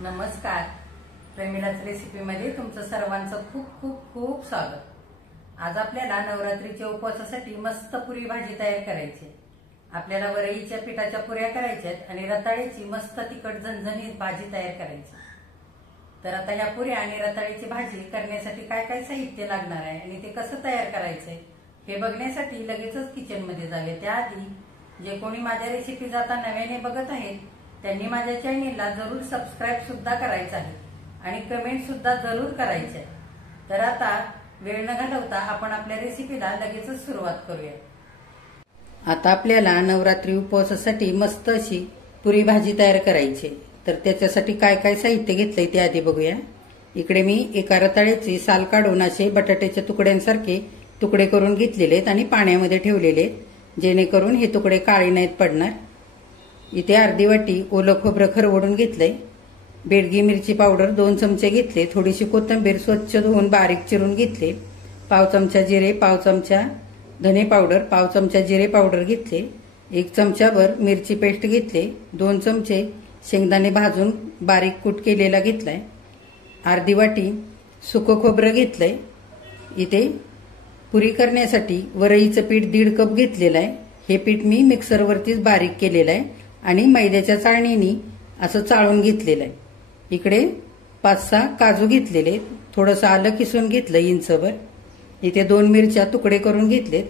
नमस्कार. प्रेमिलाच रेसिपीमध्ये तुमचं सर्वांचं खूप खूप खूप स्वागत. आज आपल्याला नवरात्रीच्या उपवासासाठी मस्त पुरी भाजी तयार करायची. आपल्याला वरईच्या पिठाच्या पुऱ्या करायच्या आहेत आणि रताळ्याची मस्त तिखट झणझणीत भाजी तयार करायची. तर आता या पुऱ्या आणि रताळ्याची भाजी करण्यासाठी काय काय साहित्य लागणार आहे आणि ते कसं तयार करायचंय हे बघण्यासाठी लगेचच किचनमध्ये जाऊया. त्याआधी जे कोणी माझ्या रेसिपीज आता नव्याने बघत आहेत त्यांनी माझ्या चॅनेलला जरूर सबस्क्राईब सुद्धा करायचं आहे आणि कमेंट सुद्धा जरूर करायचे. तर आता वेळ न घालवता आपण आपल्या रेसिपीला लगेचच सुरुवात करूया. आता आपल्याला नवरात्री उपवासासाठी मस्त अशी पुरी भाजी तयार करायची. तर त्याच्यासाठी काय काय साहित्य घेतलंय ते आधी बघूया. इकडे मी एका रताळ्याची साल काढून असे बटाट्याच्या तुकड्यांसारखे तुकडे करून घेतलेले आहेत आणि पाण्यामध्ये ठेवलेले आहेत, जेणेकरून हे तुकडे काळे नाहीत पडणार. इथे अर्धी वाटी ओलं खोबरं खरवडून घेतलंय. बेडगी मिरची पावडर 2 चमचे घेतले. थोडीशी कोथिंबीर स्वच्छ धुवून बारीक चिरून घेतले. पाव चमचा जिरे, पाव चमचा धने पावडर, पाव चमचा जिरे पावडर घेतले. 1 चमचाभर मिरची पेस्ट घेतले. 2 चमचे शेंगदाणे भाजून बारीक कूट केलेला घेतलाय. अर्धी वाटी सुकं खोबरं घेतलंय. इथे पुरी करण्यासाठी वरईचं पीठ 1.5 कप घेतलेलं आहे. हे पीठ मी मिक्सरवरतीच बारीक केलेलं आहे आणि मैद्याच्या चाळणीने असं चाळून घेतलेलं आहे. इकडे 5-6 काजू घेतलेले, थोडंसं आलं किसून घेतलं इंचभर. इथे 2 मिरच्या तुकडे करून घेतलेत.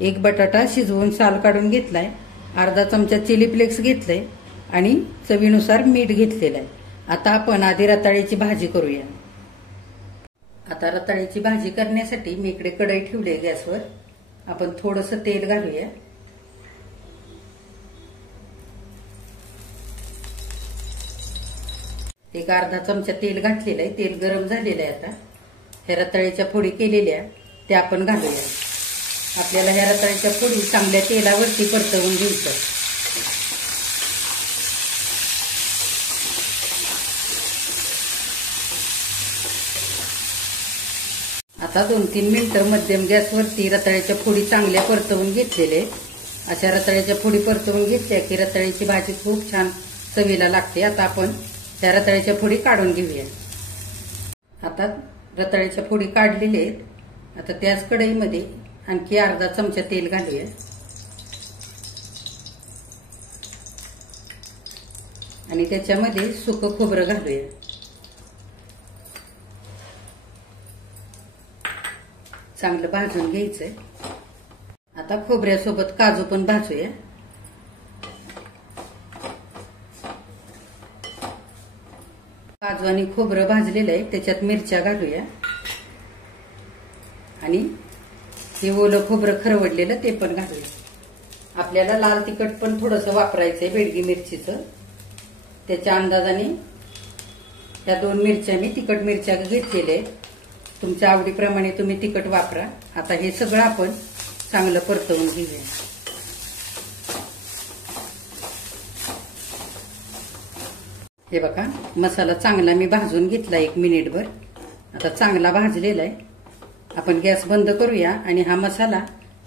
1 बटाटा शिजवून साल काढून घेतलाय. अर्धा चमचा चिली फ्लेक्स घेतलंय आणि चवीनुसार मीठ घेतलेलं आहे. आता आपण आधी रताळ्याची भाजी करूया. आता रताळ्याची भाजी करण्यासाठी मी इकडे कढई ठेवली आहे गॅसवर. आपण थोडंसं तेल घालूया. एक अर्धा चमचा तेल घातलेलं आहे. तेल गरम झालेलं आहे. आता ह्या रताळ्याच्या फोडी केलेल्या त्या आपण घालूया. आपल्याला ह्या रताळ्याच्या फोडी चांगल्या तेलावरती परतवून घ्यायचं. आता 2-3 मिनिटं मध्यम गॅसवरती रताळ्याच्या फोडी चांगल्या परतवून घेतलेले. अशा रताळ्याच्या फोडी परतवून घेतल्या की रताळ्याची भाजी खूप छान चवीला लागते. आता आपण त्या रताळ्याच्या फोडी काढून घेऊया. आता रताळ्याच्या फोडी काढलेले आहेत. आता त्याच कढईमध्ये आणखी अर्धा चमचा तेल घालूया आणि त्याच्यामध्ये सुकं खोबरं घालूया. चांगलं भाजून घ्यायचंय. आता खोबऱ्यासोबत काजू पण भाजूया. काजू आणि खोबरं भाजलेलं आहे. त्याच्यात मिरच्या घालूया आणि हे ओलं खोबरं खरवडलेलं ते पण घालूया. आपल्याला लाल तिखट पण थोडंसं वापरायचंय बेडगी मिरचीचं. त्याच्या अंदाजाने ह्या 2 मिरच्या मी तिखट मिरच्या घेतलेल्या आहेत. तुमच्या आवडीप्रमाणे तुम्ही तिखट वापरा. आता हे सगळं आपण चांगलं परतवून घेऊया. हे बघा, मसाला चांगला मी भाजून घेतला 1 मिनिटभर. आता चांगला भाजलेला आहे. आपण गॅस बंद करूया आणि हा मसाला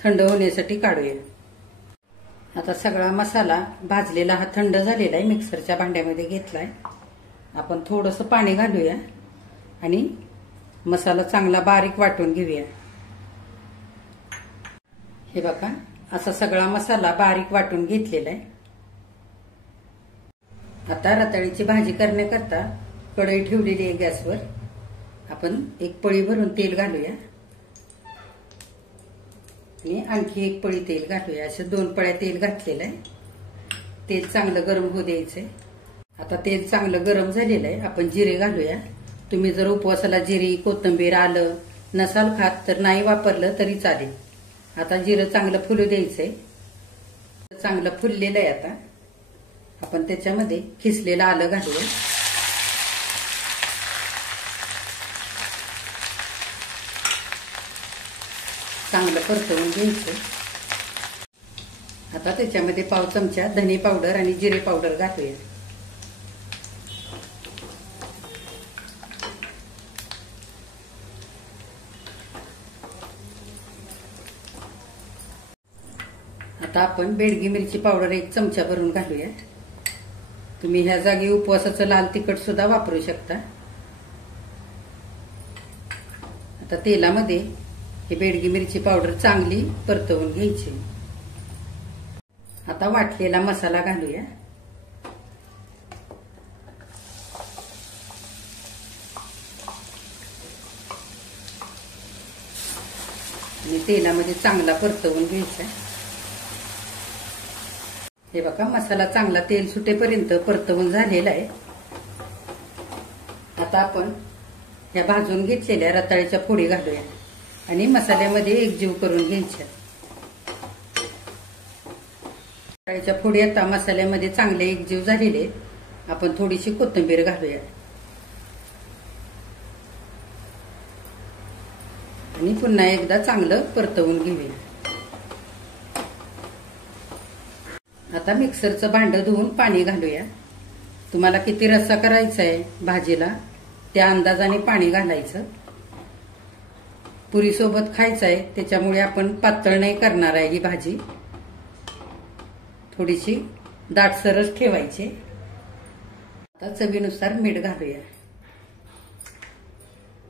थंड होण्यासाठी काढूया. आता सगळा मसाला भाजलेला हा थंड झालेला आहे. मिक्सरच्या भांड्यामध्ये घेतलाय. आपण थोडंसं पाणी घालूया आणि मसाला चांगला बारीक वाटून घेऊया. हे बघा, असा सगळा मसाला बारीक वाटून घेतलेला आहे. आता रताळीची भाजी करण्याकरता कढई ठेवलेली आहे गॅसवर. आपण 1 पळी भरून तेल घालूया आणि आणखी 1 पळी तेल घालूया. अशा 2 पळ्या तेल घातलेलं आहे. तेल चांगलं गरम होऊ द्यायचंय. आता तेल चांगलं गरम झालेलं आहे. आपण जिरे घालूया. तुम्ही जर उपवासाला जिरी, कोथिंबीर, आलं नसाल खात तर नाही वापरलं तरी चालेल. आता जिरं चांगलं फुलू द्यायचंय. चांगलं फुललेलं आहे. आता आपण त्याच्यामध्ये खिसलेलं आलं घालूया. चांगलं परतवून घ्यायचं. आता त्याच्यामध्ये पाव चमचा धने पावडर आणि जिरे पावडर घालूया. आता आपण बेडगी मिरची पावडर 1 चमचा भरून घालूया. तुम्ही ह्या जागी उपवासाचं लाल तिखट सुद्धा वापरू शकता। आता तेलामध्ये ही बेडगी मिरची पावडर चांगली परतवून घ्यायची। आता वाटलेला मसाला घालूया। आणि तेलामध्ये चांगला परतवून घ्यायचा। हे बघा मसाला चांगला तेल सुटेपर्यंत परतवून झालेला आहे। आता आपण ह्या भाजून घेतलेल्या रताळ्याच्या फोडी घालूया आणि मसाल्यामध्ये एकजीव करून घ्यायच्या। रताळ्याच्या फोडी आता मसाल्यामध्ये चांगले एकजीव झालेले, आपण थोडीशी कोथिंबीर घालूया आणि पुन्हा एकदा चांगलं परतवून घेऊया। आता मिक्सरचं भांड धुवून पाणी घालूया। तुम्हाला किती रस्सा करायचा आहे भाजीला त्या अंदाजाने पाणी घालायचं। पुरी सोबत खायचं आहे त्याच्यामुळे आपण पातळ नाही करणार आहे ही भाजी, थोडीशी दाटसरच ठेवायची। आता चवीनुसार मीठ घालूया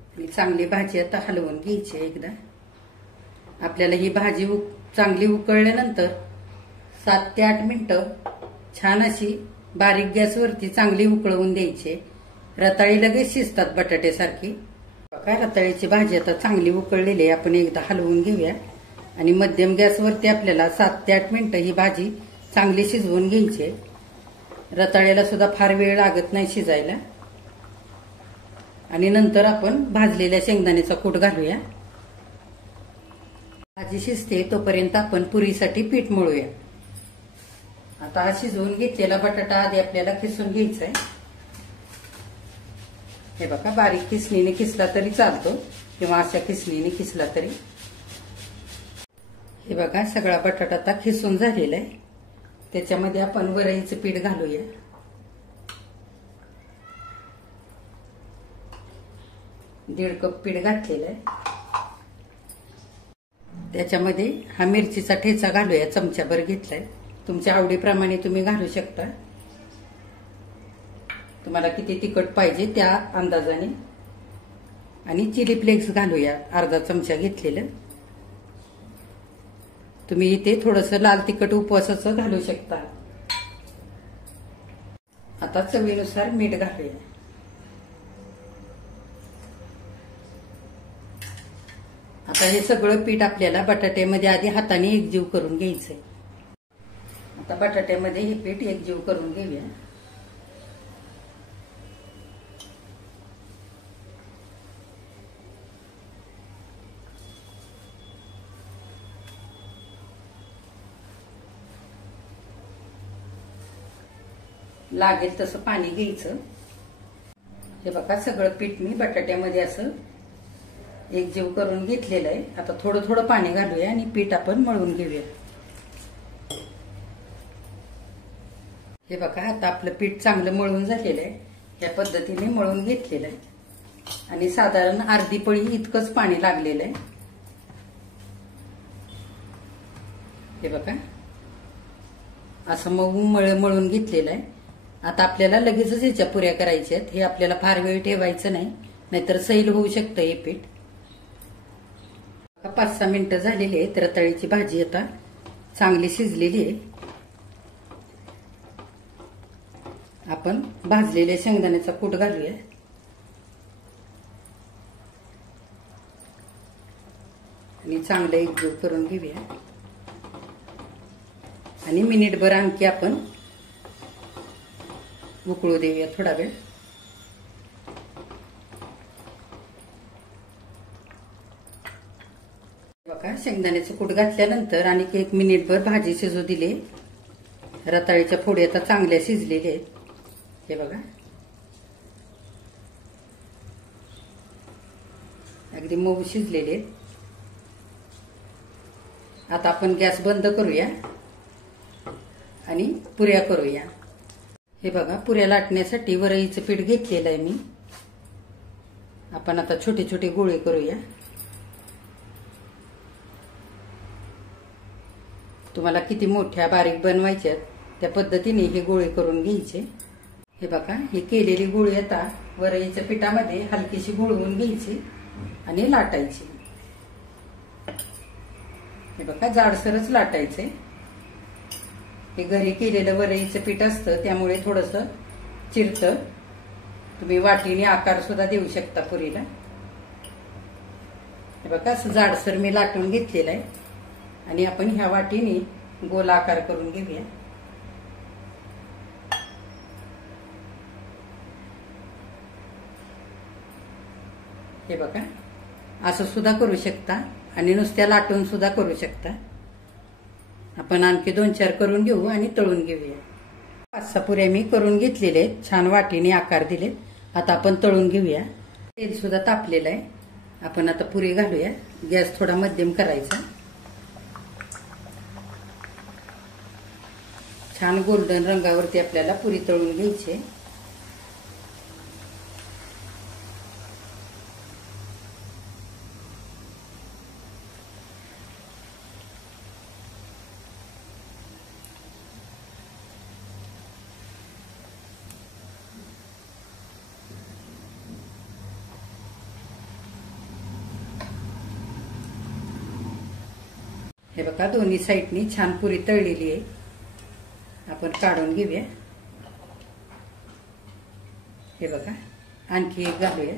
आणि चांगली भाजी आता हलवून घ्यायची एकदा। आपल्याला ही भाजी चांगली उकळल्यानंतर 7 ते 8 मिनिटं छान अशी बारीक गॅसवरती चांगली उकळवून द्यायची। रताळी लगेच शिजतात बटाट्यासारखी। बघा रताळीची भाजी आता चांगली उकळलेली आहे, आपण एकदा हलवून घेऊया आणि मध्यम गॅसवरती आपल्याला 7 ते 8 मिनिटं ही भाजी चांगली शिजवून घ्यायची। रताळ्याला सुद्धा फार वेळ लागत नाही शिजायला। आणि नंतर आपण भाजलेल्या शेंगदाण्याचा कूट घालूया। भाजी शिजते तोपर्यंत आपण पुरीसाठी पीठ मळूया। आता शिजवून घेतलेला बटाटा आधी आपल्याला खिसून घ्यायचा आहे। हे बघा बारीक खिसणीने खिसला तरी चालतो किंवा अशा खिसणीने खिसला तरी। हे बघा सगळा बटाटा आता खिसून झालेला आहे, त्याच्यामध्ये आपण वरईचं पीठ घालूया। दीड कप पीठ घातलेलं आहे, त्याच्यामध्ये हा मिरचीचा ठेचा घालूया, चमचाभर घेतलाय। तुमच्या आवडीप्रमाणे तुम्ही घालू शकता, तुम्हाला किती तिखट पाहिजे त्या अंदाजाने। आणि चिली फ्लेक्स घालूया, अर्धा चमचा घेतलेलं। तुम्ही इथे थोडंसं लाल तिखट उपवासाचं घालू शकता। आता चवीनुसार मीठ घालूया। आता हे सगळं पीठ आपल्याला बटाट्यामध्ये आधी हाताने एकजीव करून घ्यायचंय। आता बटाट्यामध्ये हे पीठ एकजीव करून घेऊया। लागेल तसं पाणी घ्यायचं। हे बघा सगळं पीठ मी बटाट्यामध्ये असं एकजीव करून घेतलेलं आहे। आता थोडं थोडं पाणी घालूया आणि पीठ आपण मळून घेऊया। हे बघा आता आपलं पीठ चांगलं मळून झालेलं आहे, या पद्धतीने मळून घेतलेलं आहे आणि साधारण अर्धी पळी इतकंच पाणी लागलेलं आहे। हे बघा असं मळून घेतलेलं आहे। आता आपल्याला लगेचच ह्याच्या पुऱ्या करायच्या आहेत, हे आपल्याला फार वेळ ठेवायचं नाही, नाहीतर सैल होऊ शकतं हे पीठ। 5-6 मिनिटं झालेली आहेत, रताळीची भाजी आता चांगली शिजलेली आहे। आपण भाजलेल्या शेंगदाण्याचा कूट घालूया आणि चांगलं एकजीव करून घेऊया आणि मिनिटभर आणखी आपण उकळू देऊया थोडा वेळ। बघा शेंगदाण्याचं कूट घातल्यानंतर आणि 1 मिनिटभर भाजी शिजू दिली। रताळीच्या फोडी आता चांगल्या शिजलेल्या आहेत, हे बघा अगदी मऊ शिजलेले आहेत। आता आपण गॅस बंद करूया आणि पुऱ्या करूया। हे बघा पुऱ्या लाटण्यासाठी वरईचं पीठ घेतलेलं आहे मी। आपण आता छोटे छोटे गोळे करूया। तुम्हाला किती मोठ्या बारीक बनवायच्या त्या पद्धतीने हे गोळे करून घ्यायचे। हे बघा, ही केलेली गुळी आता वरईच्या पिठामध्ये हलकीशी गुळवून घ्यायची आणि लाटायची. हे बघा, जाडसरच लाटायचे. हे घरी केलेलं वरईचं पीठ असतं त्यामुळे थोडंसं चिरतं. तुम्ही वाटीने आकार सुद्धा देऊ शकता पुरीला. हे बघा, असं जाडसर मी लाटून घेतलेलं आहे आणि आपण ह्या वाटीने गोल आकार करून घेऊया. हे बघा, असं सुद्धा करू शकता आणि नुसत्या लाटून सुद्धा करू शकता. आपण आणखी 2-4 करून घेऊ आणि तळून घेऊया. 5-6 पुऱ्या मी करून घेतलेले आहेत. छान वाटीने आकार दिले. आता आपण तळून घेऊया. तेल सुद्धा तापलेलं आहे. आपण आता पुरी घालूया. गॅस थोडा मध्यम करायचा. छान गोल्डन रंगावरती आपल्याला पुरी तळून घ्यायची. हे बघा, दोन्ही साईडनी छान पुरी तळलेली आहे. आपण काढून घेऊया. हे बघा, आणखी एक घालूया.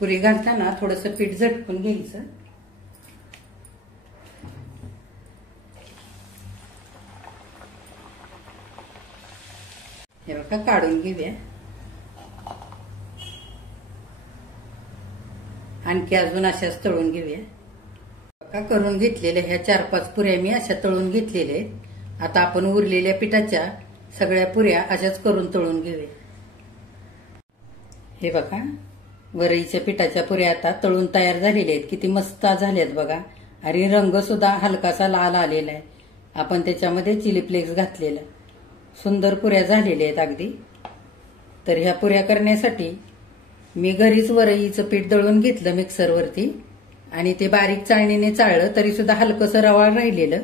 पुरी घालताना थोडंसं पीठ झटकून घ्यायचं. हे बघा, काढून घेऊया. आणखी अजून अशाच तळून घेऊया. करून घेतलेल्या ह्या 4-5 पुऱ्या मी अशा तळून घेतलेल्या आहेत. आता आपण उरलेल्या पिठाच्या सगळ्या पुऱ्या अशाच करून तळून घेऊया. हे बघा, वरईच्या पिठाच्या पुऱ्या आता तळून तयार झालेल्या आहेत. किती मस्त झाल्यात बघा. आणि रंग सुद्धा हलकासा लाल आलेला आहे. आपण त्याच्यामध्ये चिली फ्लेक्स घातलेला. सुंदर पुऱ्या झालेल्या आहेत अगदी. तर ह्या पुऱ्या करण्यासाठी मी घरीच वरईचं पीठ दळून घेतलं मिक्सरवरती आणि ते बारीक चाळणीने चाळलं तरी सुद्धा हलकसं रवाळ राहिलेलं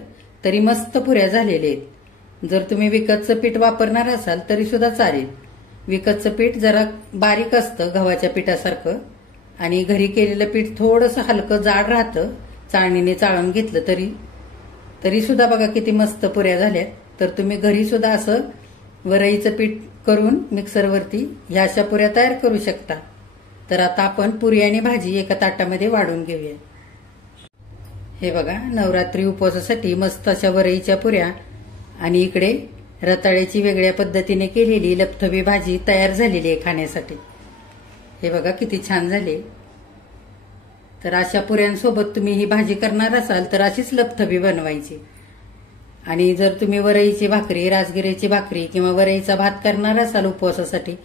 तरी मस्त पुऱ्या झालेल्या आहेत. जर तुम्ही विकतचं पीठ वापरणार असाल तरी सुद्धा चालेल. विकतचं पीठ जरा बारीक असतं गव्हाच्या पिठासारखं आणि घरी केलेलं पीठ थोडंसं हलकं जाड राहतं. चाळणीने चाळून घेतलं तरी सुद्धा बघा किती मस्त पुऱ्या झाल्या. तर तुम्ही घरी सुद्धा असं वरईचं पीठ करून मिक्सरवरती ह्या अशा पुऱ्या तयार करू शकता. तर आता आपण पुरी आणि भाजी एका ताटामध्ये वाढून घेऊया. हे बघा, नवरात्री उपवासासाठी मस्त अशा वरईच्या पुऱ्या आणि इकडे रताळ्याची वेगळ्या पद्धतीने केलेली लपथबी भाजी तयार झालेली आहे खाण्यासाठी. हे बघा किती छान झाले. तर अशा पुऱ्यांसोबत तुम्ही ही भाजी करणार असाल तर अशीच लपथबी बनवायची. आणि जर तुम्ही वरईची भाकरी, राजगिऱ्याची भाकरी किंवा वरईचा भात करणार असाल उपवासासाठी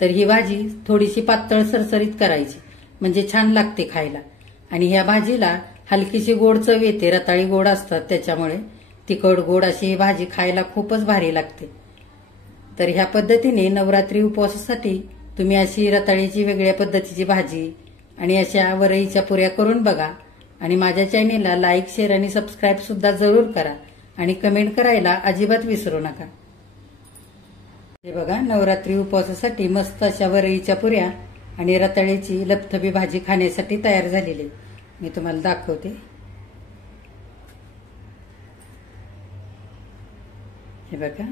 तर ही भाजी थोडीशी पातळ सरसरीत करायची म्हणजे छान लागते खायला. आणि ह्या भाजीला हलकीशी गोड चव येते. रताळी गोड असतात त्याच्यामुळे तिखट गोड अशी ही भाजी खायला खूपच भारी लागते. तर ह्या पद्धतीने नवरात्री उपवासासाठी तुम्ही अशी रताळीची वेगळ्या पद्धतीची भाजी आणि अशा वरईच्या पुऱ्या करून बघा. आणि माझ्या चॅनेलला लाईक, शेअर आणि सबस्क्राईब सुद्धा जरूर करा आणि कमेंट करायला अजिबात विसरू नका. हे बघा, नवरात्री उपवासासाठी मस्त अशा वरईच्या पुऱ्या आणि रताळ्याची लपथबी भाजी खाण्यासाठी तयार झालेली. मी तुम्हाला दाखवते. हे बघा,